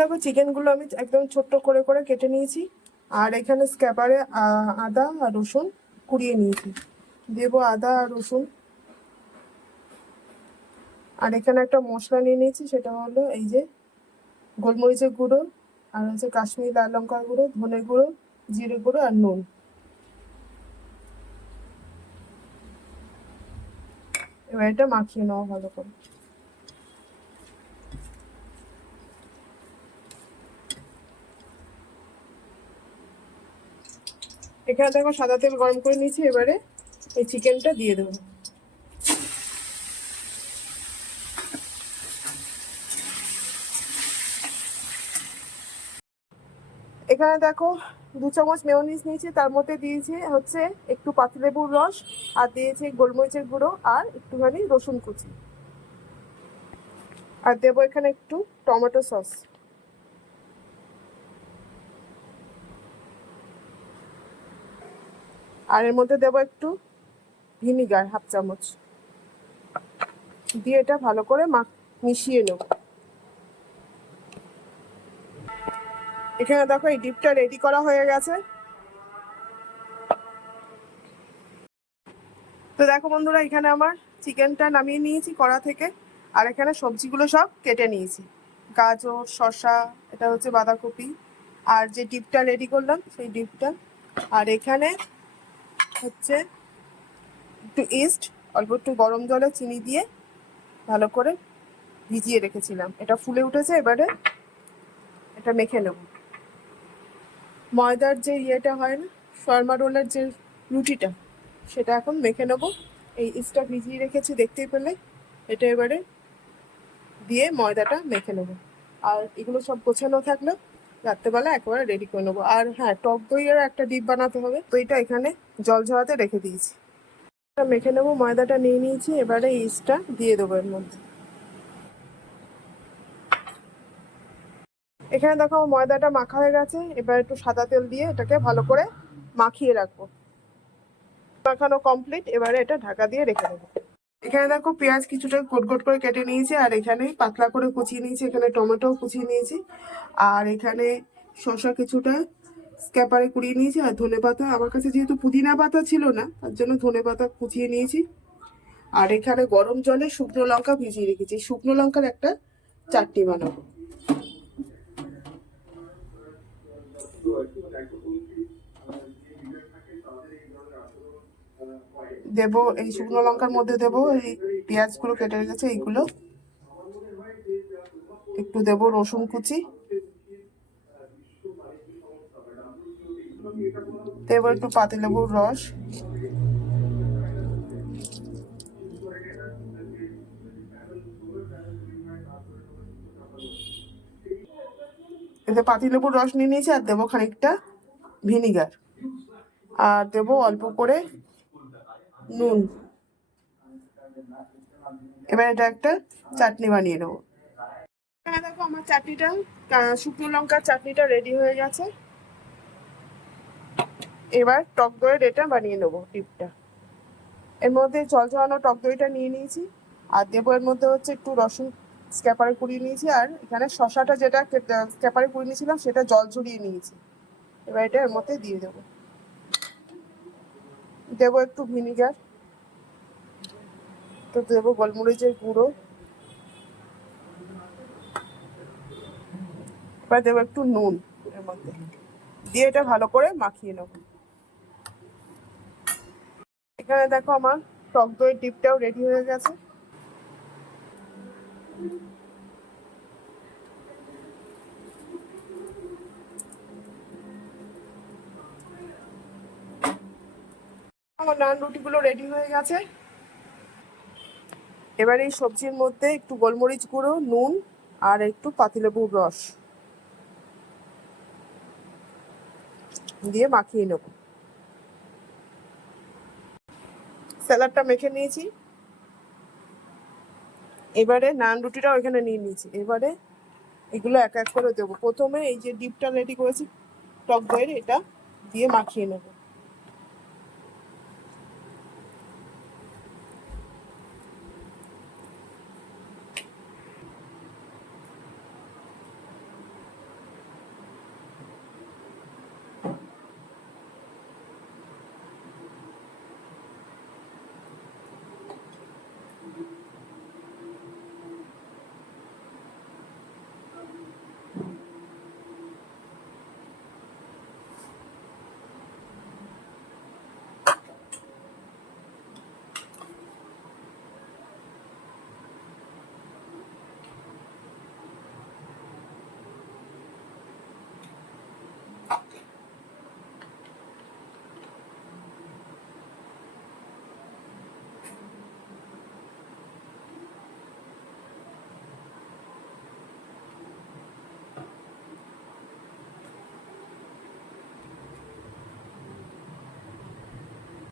দেখো চিকেনগুলো আমি একদম ছোট্ট করে করে কেটে নিয়েছি। আর এখানে স্ক্যাপারে আদা আর রসুন কুড়িয়ে নিয়েছি, দেবো আদা আর রসুন। আর এখানে একটা মশলা নিয়ে নিয়েছি, সেটা হলো এই যে গোলমরিচের গুঁড়ো, আর হচ্ছে কাশ্মীরি লাল লঙ্কার গুঁড়ো, ধনে গুঁড়ো, জিরে গুঁড়ো আর নুন। এবার এটা মাখিয়ে নেওয়া ভালো করে। এখানে দেখো সাদা তেল গরম করে নিয়েছি, এবারে এই চিকেনটা দিয়ে দেবো। এখানে দেখো 2 চামচ মেয়োনিজ নিয়েছি, তার মধ্যে দিয়েছি হচ্ছে একটু পাতিলেবুর রস, আর দিয়েছি গোলমরিচের গুঁড়ো আর একটুখানি রসুন কুচি, আর দেবো এখানে একটু টমেটো সস। আর এর মধ্যে দেবো একটু ভিনিগার, 1/2 চামচ দিয়ে এটা ভালো করে মিশিয়ে নেব। এখানে দেখো এই ডিপটা রেডি করা হয়ে গেছে। তো দেখো বন্ধুরা, এখানে আমার চিকেনটা নামিয়ে নিয়েছি কড়া থেকে, আর এখানে সবজিগুলো সব কেটে নিয়েছি, গাজর, শসা, এটা হচ্ছে বাঁধাকপি, আর যে ডিপটা রেডি করলাম সেই ডিপটা। আর এখানে হচ্ছে একটু ইস্ট, অল্প একটু গরম জলে চিনি দিয়ে ভালো করে ভিজিয়ে রেখেছিলাম, এটা ফুলে উঠেছে। এবারে এটা মেখে নেব। ময়দার যে ইয়েটা হয় না, শর্মা রোলের যে রুটিটা, সেটা এখন মেখে নেব। এই ইস্টটা ভিজিয়ে রেখেছি দেখতেই পেলে, এটা এবারে দিয়ে ময়দাটা মেখে নেব। আর এগুলো সব গোছানো থাকলে রাত্রেবেলা একেবারে রেডি করে নেবো। আর হ্যাঁ, টক দইয়ের একটা ডিপ বানাতে হবে, দইটা এখানে জল ঝরাতে রেখে দিয়েছি। মেখে নেবো, ময়দাটা নিয়ে নিয়েছি, এবারে ইস্টটা দিয়ে দেবো এর মধ্যে। এখানে দেখো ময়দাটা মাখা হয়ে গেছে, এবার একটু সাদা তেল দিয়ে এটাকে ভালো করে মাখিয়ে রাখবো। মাখানো কমপ্লিট, এবারে এটা ঢাকা দিয়ে রেখে দেবো। এখানে দেখো পেঁয়াজ কিছুটা গোট গোট করে কেটে নিয়েছি, আর এখানে পাতলা করে কুচিয়ে নিয়েছি, এখানে টমেটো কুচিয়ে নিয়েছি, আর এখানে শসা কিছুটা স্ক্যাপারে কুড়িয়ে নিয়েছি, আর ধনেপাতা, আমার কাছে যেহেতু পুদিনা পাতা ছিল না তার জন্য ধনেপাতা কুচিয়ে নিয়েছি। আর এখানে গরম জলে শুকনো লঙ্কা ভিজিয়ে রেখেছি, শুকনো লঙ্কার একটা চাটনি বানাবো। দেব এই শুকনো লঙ্কার মধ্যে দেব এই পেঁয়াজগুলো কেটে রেখেছে এইগুলো, একটু দেব রসুন কুচি, দেব একটু পাতিলেবুর রস, এতে পাতিলেবুর রস নিয়ে নিয়েছি, আর দেবো খানিকটা ভিনিগার, আর দেবো অল্প করে নুন। এবার এটা একটা চাটনি বানিয়ে নেবো। হ্যাঁ দেখো আমার চাটনিটা, শুকনো লঙ্কার চাটনিটা রেডি হয়ে গেছে। এবার টক দইয়ের এটা বানিয়ে নেবো টিপটা। এর মধ্যে জল ঝরানো টক দইটা নিয়ে নিয়েছি, আর দেবো এর মধ্যে হচ্ছে একটু রসুন স্ক্যাপারে কুড়িয়ে নিয়েছি, আর এখানে শসাটা যেটা স্ক্যাপারে কুড়িয়ে নিয়েছিলাম সেটা জল ঝরিয়ে নিয়েছি। এবার এটা এর মধ্যে দিয়ে দেবো। দেবো একটু ভিনিগার, তো দেবো গোলমরিচের গুঁড়ো, এবার দেবো একটু নুন এর মধ্যে দিয়ে এটা ভালো করে মাখিয়ে নেবো। এখানে দেখো আমার টক দইয়ের ডিপটাও রেডি হয়ে গেছে। আমার নান রুটিগুলো রেডি হয়ে গেছে। এবার এই সবজির মধ্যে একটু গোলমরিচ গুঁড়ো, নুন আর একটু পাতিলেবুর রস দিয়ে মাখিয়ে নেব। স্যালাডটা মেখে নিয়েছি, এবারে নান রুটিটাও এখানে নিয়ে নিয়েছি। এবারে এগুলো এক এক করে দেবো। প্রথমে এই যে ডিপটা রেডি করেছি টক দইয়ের, এটা দিয়ে মাখিয়ে নেব।